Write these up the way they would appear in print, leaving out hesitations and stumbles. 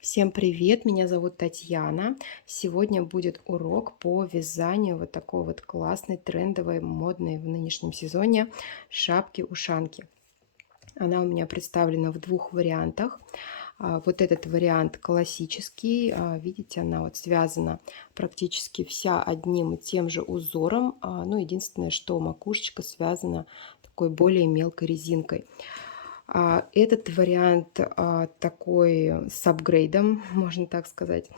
Всем привет, меня зовут Татьяна. Сегодня будет урок по вязанию вот такой вот классной, трендовой, модной в нынешнем сезоне шапки-ушанки. Она у меня представлена в двух вариантах. Вот этот вариант классический. Видите, она вот связана практически вся одним и тем же узором. Ну, единственное, что макушечка связана такой более мелкой резинкой. Этот вариант такой с апгрейдом, можно так сказать.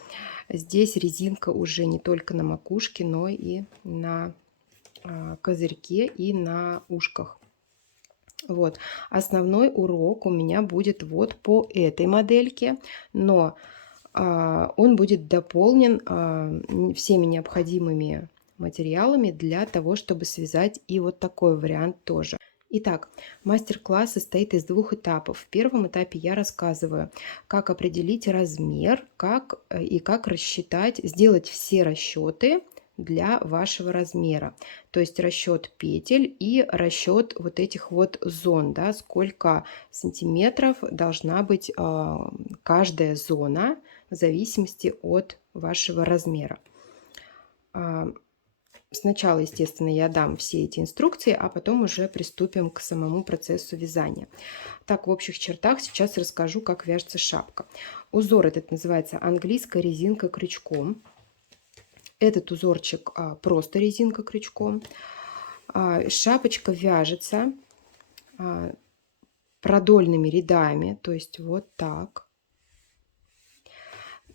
Здесь резинка уже не только на макушке, но и на козырьке и на ушках. Вот. Основной урок у меня будет вот по этой модельке, но он будет дополнен всеми необходимыми материалами для того, чтобы связать и вот такой вариант тоже. Итак, мастер-класс состоит из двух этапов. В первом этапе я рассказываю, как определить размер, как рассчитать, сделать все расчеты для вашего размера. То есть расчет петель и расчет вот этих вот зон, да, сколько сантиметров должна быть каждая зона в зависимости от вашего размера. Сначала, естественно, я дам все эти инструкции, а потом уже приступим к самому процессу вязания. Так, в общих чертах сейчас расскажу, как вяжется шапка. Узор этот называется английская резинка крючком. Этот узорчик просто резинка крючком. Шапочка вяжется продольными рядами, то есть вот так.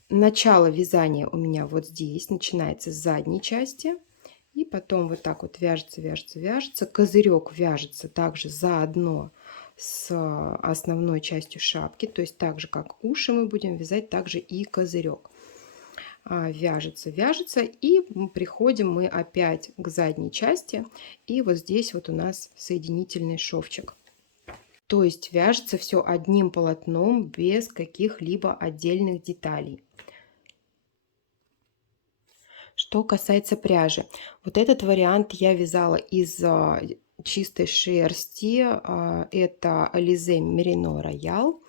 Начало вязания у меня вот здесь, начинается с задней части. И потом вот так вот вяжется, вяжется, вяжется. Козырек вяжется также заодно с основной частью шапки. То есть так же, как уши мы будем вязать, также и козырек. Вяжется, вяжется. И приходим мы опять к задней части. И вот здесь вот у нас соединительный шовчик. То есть вяжется все одним полотном без каких-либо отдельных деталей. Что касается пряжи, вот этот вариант я вязала из чистой шерсти. Это Alize Merino Royal.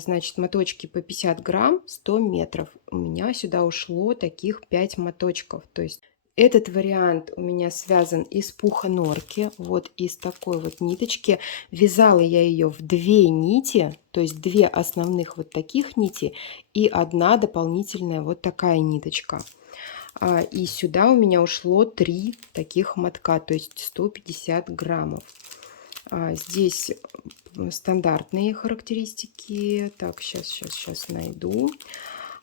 Значит, моточки по 50 грамм, 100 метров. У меня сюда ушло таких 5 моточков. То есть этот вариант у меня связан из пуха норки, вот из такой вот ниточки. Вязала я ее в 2 нити, то есть 2 основных вот таких нити и одна дополнительная вот такая ниточка. И сюда у меня ушло 3 таких мотка, то есть 150 граммов. Здесь стандартные характеристики. Так, сейчас найду.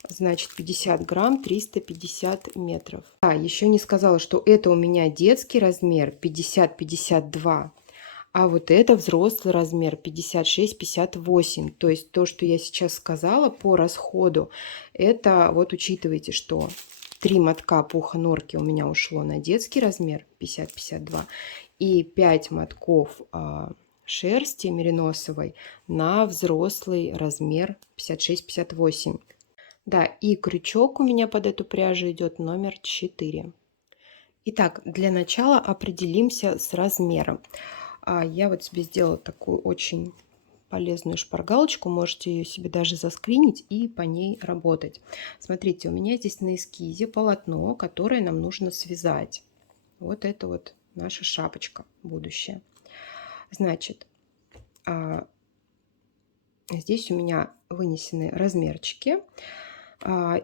Значит, 50 грамм, 350 метров. Еще не сказала, что это у меня детский размер 50-52. А вот это взрослый размер 56-58. То есть то, что я сейчас сказала по расходу, это вот учитывайте, что 3 мотка пуха норки у меня ушло на детский размер 50-52 и 5 мотков шерсти мериносовой на взрослый размер 56-58. Да, и крючок у меня под эту пряжу идет номер 4. Итак, для начала определимся с размером. Я вот себе сделала такую очень полезную шпаргалочку, можете ее себе даже заскринить и по ней работать. Смотрите, у меня здесь на эскизе полотно, которое нам нужно связать. Вот это вот наша шапочка будущая. Значит, здесь у меня вынесены размерчики.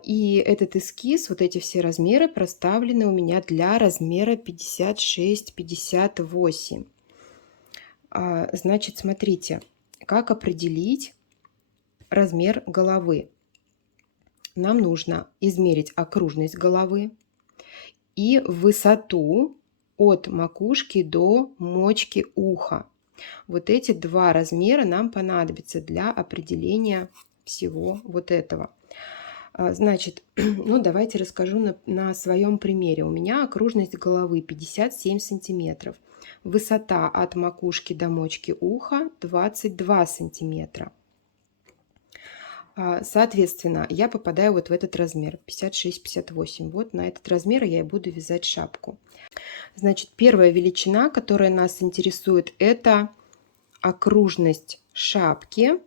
И этот эскиз, вот эти все размеры проставлены у меня для размера 56-58. Значит, смотрите, как определить размер головы. Нам нужно измерить окружность головы и высоту от макушки до мочки уха. Вот эти 2 размера нам понадобятся для определения всего вот этого. Значит, ну давайте расскажу на своем примере. У меня окружность головы 57 сантиметров. Высота от макушки до мочки уха 22 сантиметра. Соответственно, я попадаю вот в этот размер 56-58. Вот на этот размер я и буду вязать шапку. Значит, первая величина, которая нас интересует, это окружность шапки.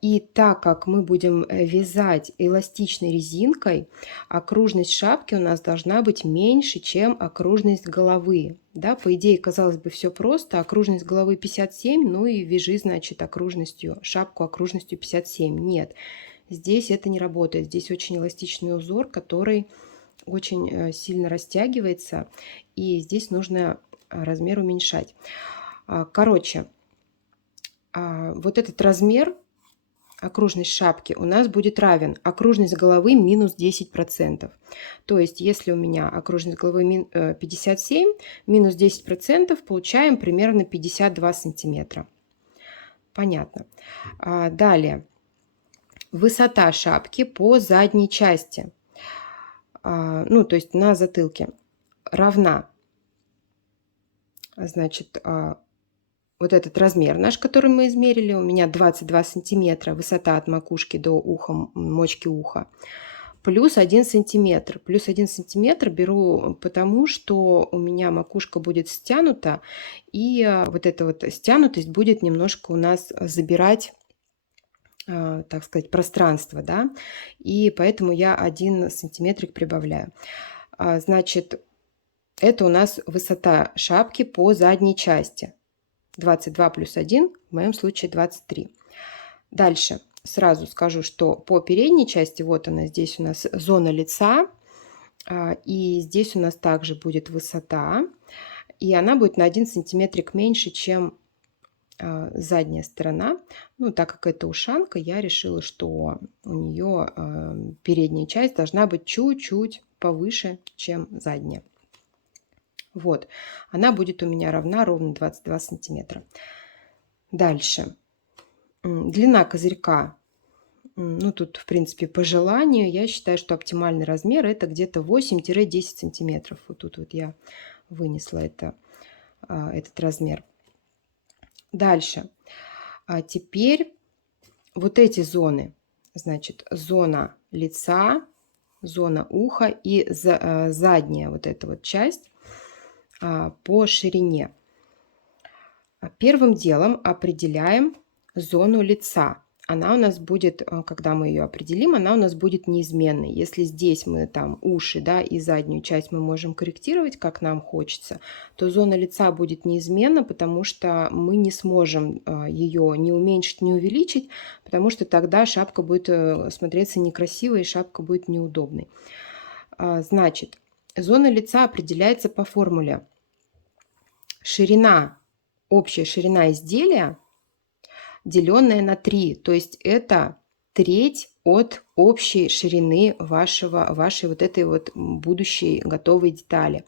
И так как мы будем вязать эластичной резинкой, окружность шапки у нас должна быть меньше, чем окружность головы. Да, по идее, казалось бы, все просто. Окружность головы 57, ну и вяжи, значит, окружностью, шапку окружностью 57. Нет, здесь это не работает. Здесь очень эластичный узор, который очень сильно растягивается, и здесь нужно размер уменьшать. Короче, вот этот размер окружность шапки у нас будет равен окружность головы минус 10%. То есть, если у меня окружность головы 57, минус 10%, получаем примерно 52 сантиметра. Понятно. Далее. Высота шапки по задней части, ну, то есть на затылке, равна, значит, вот этот размер наш, который мы измерили, у меня 22 сантиметра, высота от макушки до уха, мочки уха, плюс 1 сантиметр. Плюс 1 сантиметр беру потому, что у меня макушка будет стянута, и вот эта вот стянутость будет немножко у нас забирать, так сказать, пространство, да, и поэтому я 1 сантиметрик прибавляю. Значит, это у нас высота шапки по задней части. 22 плюс 1, в моем случае 23. Дальше сразу скажу, что по передней части, вот она, здесь у нас зона лица, и здесь у нас также будет высота, и она будет на 1 сантиметрик меньше, чем задняя сторона. Ну, так как это ушанка, я решила, что у нее передняя часть должна быть чуть-чуть повыше, чем задняя. Вот, она будет у меня равна ровно 22 сантиметра. Дальше. Длина козырька, ну, тут, в принципе, по желанию, я считаю, что оптимальный размер это где-то 8-10 сантиметров. Вот тут вот я вынесла этот размер. Дальше. Теперь вот эти зоны, значит, зона лица, зона уха и задняя вот эта вот часть по ширине. Первым делом определяем зону лица. Она у нас будет, когда мы ее определим, она у нас будет неизменной. Если здесь мы там уши, да, и заднюю часть мы можем корректировать, как нам хочется, то зона лица будет неизменна, потому что мы не сможем ее ни уменьшить, ни увеличить, потому что тогда шапка будет смотреться некрасиво и шапка будет неудобной. Значит, зона лица определяется по формуле. Общая ширина изделия, деленная на 3, то есть это треть от общей ширины вашей вот этой вот будущей готовой детали.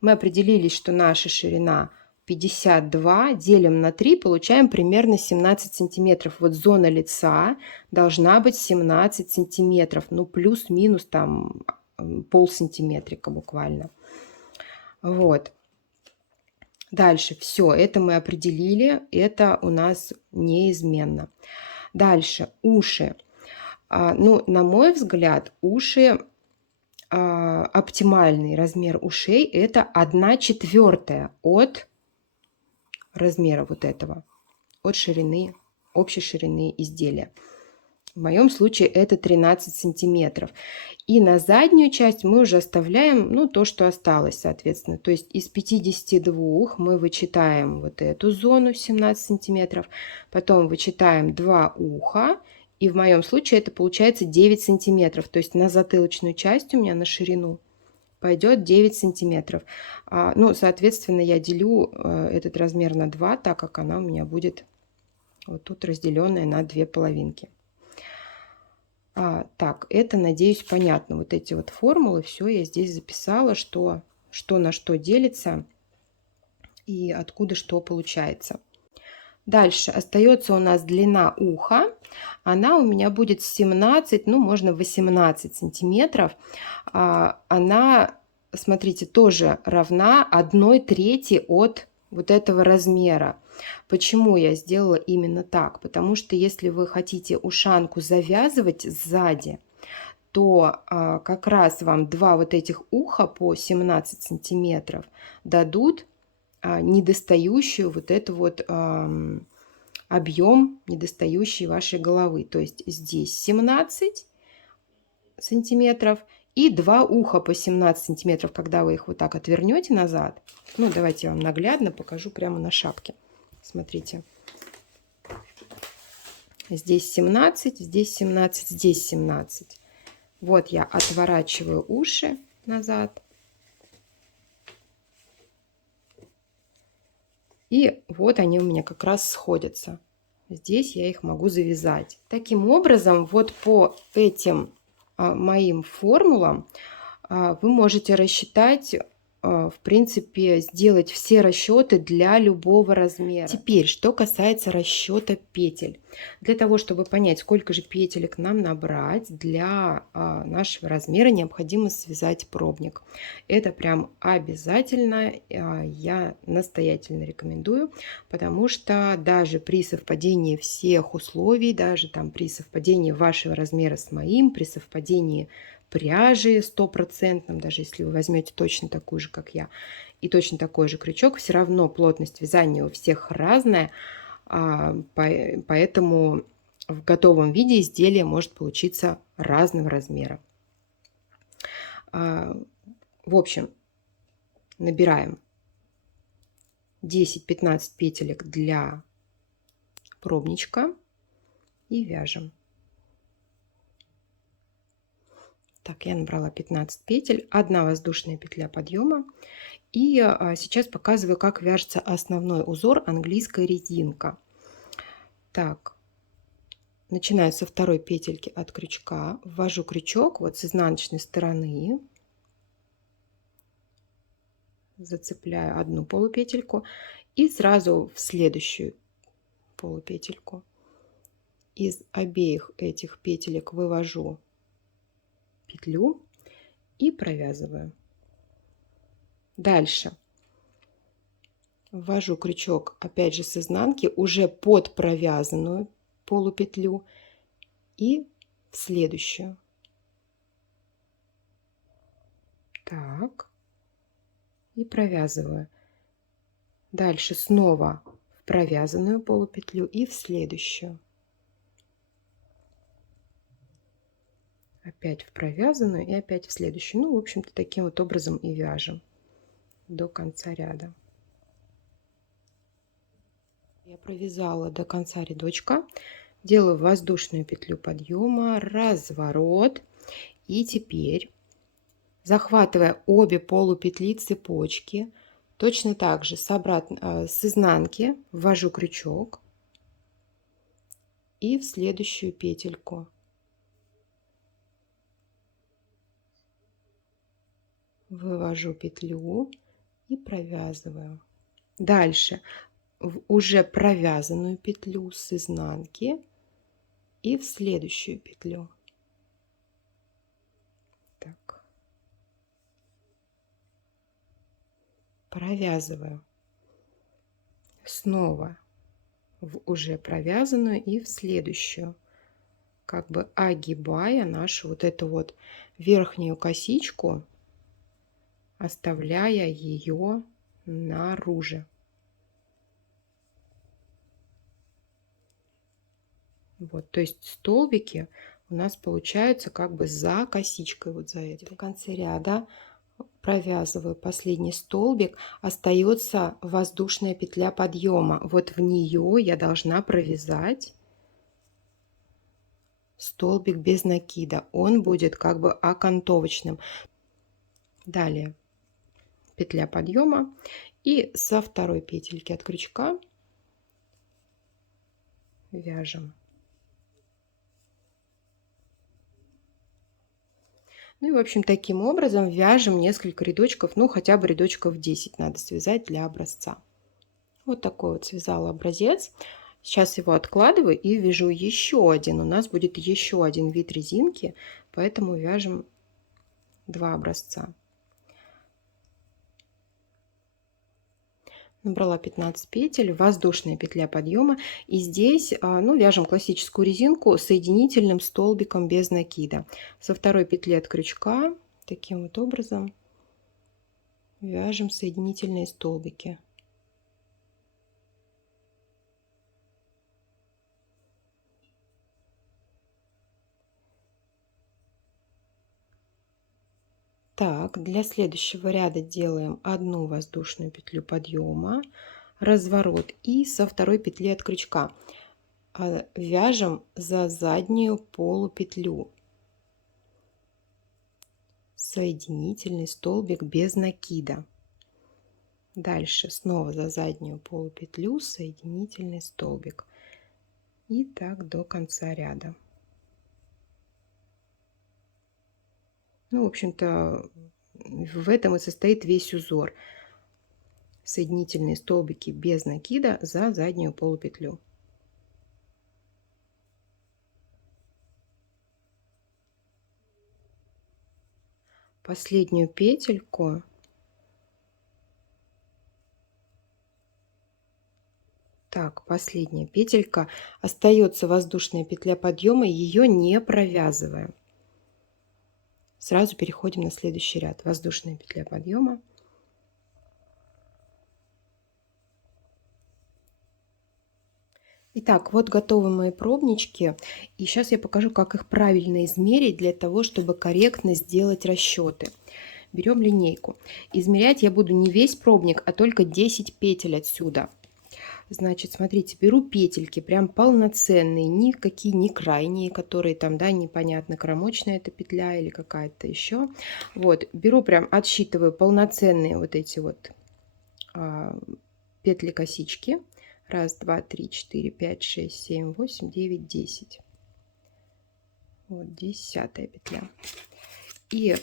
Мы определились, что наша ширина 52, делим на 3, получаем примерно 17 сантиметров. Вот зона лица должна быть 17 сантиметров, ну плюс-минус там полсантиметрика буквально. Вот. Дальше, все, это мы определили, это у нас неизменно. Дальше, уши. Ну, на мой взгляд, уши, оптимальный размер ушей это 1/4 от размера вот этого, от ширины, общей ширины изделия. В моем случае это 13 сантиметров. И на заднюю часть мы уже оставляем, ну, то, что осталось, соответственно. То есть из 52 мы вычитаем вот эту зону 17 сантиметров, потом вычитаем 2 уха, и в моем случае это получается 9 сантиметров. То есть на затылочную часть у меня на ширину пойдет 9 сантиметров. Ну, соответственно, я делю этот размер на 2, так как она у меня будет вот тут разделенная на 2 половинки. Так, это, надеюсь, понятно. Вот эти вот формулы, все я здесь записала, что на что делится и откуда что получается. Дальше остается у нас длина уха. Она у меня будет 17, ну, можно 18 сантиметров. Она, смотрите, тоже равна 1/3 от вот этого размера. Почему я сделала именно так? Потому что если вы хотите ушанку завязывать сзади, то как раз вам 2 вот этих уха по 17 сантиметров дадут недостающую вот эту вот объем недостающий вашей головы. То есть здесь 17 сантиметров и 2 уха по 17 сантиметров, когда вы их вот так отвернете назад. Ну, давайте я вам наглядно покажу прямо на шапке. Смотрите. Здесь 17, здесь 17, здесь 17. Вот я отворачиваю уши назад. И вот они у меня как раз сходятся. Здесь я их могу завязать. Таким образом, вот по этим моим формулам вы можете рассчитать, в принципе, сделать все расчеты для любого размера. Теперь, что касается расчета петель. Для того, чтобы понять, сколько же петелек нам набрать, для нашего размера необходимо связать пробник. Это прям обязательно, я настоятельно рекомендую, потому что даже при совпадении всех условий, даже там при совпадении вашего размера с моим, при совпадении пряжи стопроцентном, даже если вы возьмете точно такую же, как я, и точно такой же крючок, все равно плотность вязания у всех разная, поэтому в готовом виде изделие может получиться разного размера. В общем, набираем 10-15 петелек для пробничка и вяжем. Так, я набрала 15 петель, 1 воздушная петля подъема. И сейчас показываю, как вяжется основной узор английская резинка. Так, начинаю со второй петельки от крючка, ввожу крючок вот с изнаночной стороны, зацепляю одну полупетельку и сразу в следующую полупетельку. Из обеих этих петелек вывожу петлю и провязываю. Дальше ввожу крючок опять же с изнанки уже под провязанную полупетлю и в следующую. Так, и провязываю. Дальше снова в провязанную полупетлю и в следующую. Опять в провязанную и опять в следующую. Ну, в общем-то, таким вот образом и вяжем до конца ряда. Я провязала до конца рядочка. Делаю воздушную петлю подъема, разворот. И теперь, захватывая обе полупетли цепочки, точно так же с изнанки ввожу крючок и в следующую петельку. Вывожу петлю и провязываю. Дальше в уже провязанную петлю с изнанки и в следующую петлю. Так. Провязываю. Снова в уже провязанную и в следующую, как бы огибая нашу вот эту вот верхнюю косичку, оставляя ее наружу. Вот, то есть столбики у нас получаются как бы за косичкой, вот за этой. В конце ряда провязываю последний столбик, остается воздушная петля подъема. Вот в нее я должна провязать столбик без накида. Он будет как бы окантовочным. Далее петля подъема и со второй петельки от крючка вяжем. Ну и в общем таким образом вяжем несколько рядочков, ну хотя бы рядочков 10 надо связать для образца. Вот такой вот связала образец. Сейчас его откладываю и вяжу еще один. У нас будет еще один вид резинки, поэтому вяжем 2 образца. Набрала 15 петель, воздушная петля подъема, и здесь ну, вяжем классическую резинку соединительным столбиком без накида. Со второй петли от крючка таким вот образом вяжем соединительные столбики. Так, для следующего ряда делаем одну воздушную петлю подъема, разворот и со второй петли от крючка вяжем за заднюю полупетлю соединительный столбик без накида. Дальше снова за заднюю полупетлю соединительный столбик. И так до конца ряда. Ну, в общем-то, в этом и состоит весь узор. Соединительные столбики без накида за заднюю полупетлю. Последнюю петельку последняя петелька, остается воздушная петля подъема, ее не провязываем. Сразу переходим на следующий ряд. Воздушная петля подъема. Итак, вот готовы мои пробнички. И сейчас я покажу, как их правильно измерить для того, чтобы корректно сделать расчеты. Берем линейку. Измерять я буду не весь пробник, а только 10 петель отсюда. Значит, смотрите, беру петельки прям полноценные, никакие не крайние, которые там, да, непонятно, кромочная эта петля или какая-то еще. Вот, беру прям, отсчитываю полноценные вот эти вот петли косички. 1, 2, 3, 4, 5, 6, 7, 8, 9, 10. Вот 10-я петля. И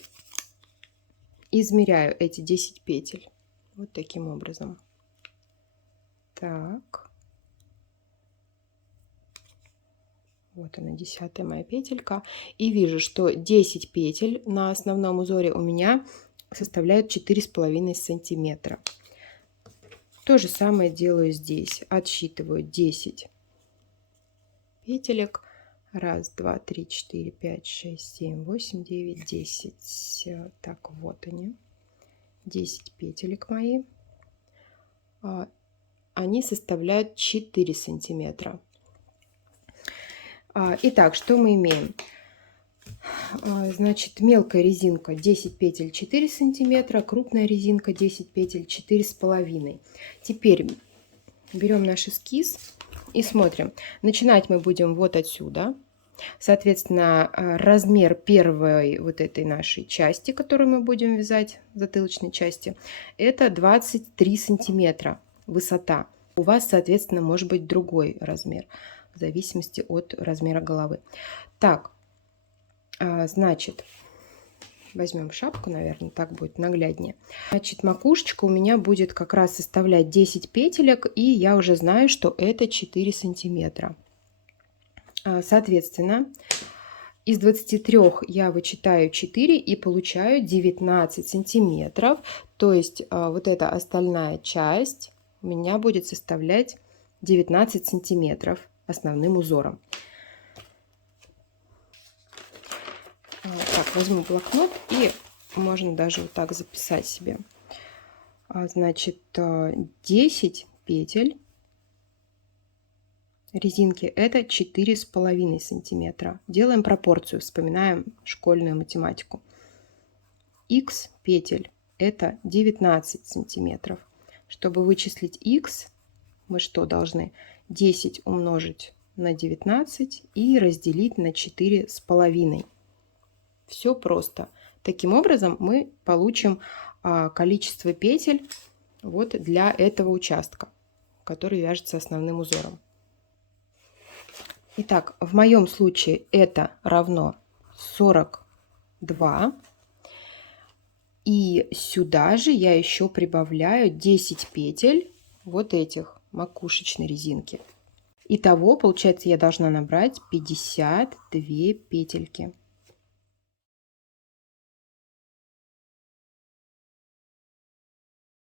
измеряю эти 10 петель вот таким образом. Так. Вот она, 10-я моя петелька. И вижу, что 10 петель на основном узоре у меня составляют 4,5 сантиметра. То же самое делаю здесь. Отсчитываю 10 петелек. 1, 2, 3, 4, 5, 6, 7, 8, 9, 10. Так, вот они. 10 петелек мои. Они составляют 4 сантиметра. Итак, что мы имеем? Значит, мелкая резинка 10 петель 4 сантиметра, крупная резинка 10 петель 4,5. Теперь берем наш эскиз и смотрим. Начинать мы будем вот отсюда. Соответственно, размер первой вот этой нашей части, которую мы будем вязать, затылочной части, это 23 сантиметра высота. У вас, соответственно, может быть другой размер, в зависимости от размера головы. Так, значит, возьмем шапку, наверное, так будет нагляднее. Значит, макушечка у меня будет как раз составлять 10 петелек, и я уже знаю, что это 4 сантиметра. Соответственно, из 23 я вычитаю 4 и получаю 19 сантиметров. То есть вот эта остальная часть у меня будет составлять 19 сантиметров основным узором. Так, возьму блокнот и можно даже вот так записать себе. Значит, 10 петель резинки это 4,5 сантиметра. Делаем пропорцию, вспоминаем школьную математику. Х петель это 19 сантиметров. Чтобы вычислить х, мы что должны? 10 умножить на 19 и разделить на 4,5. Все просто. Таким образом мы получим количество петель вот для этого участка, который вяжется основным узором. Итак, в моем случае это равно 42. И сюда же я еще прибавляю 10 петель вот этих макушечной резинки. Итого, получается, я должна набрать 52 петельки.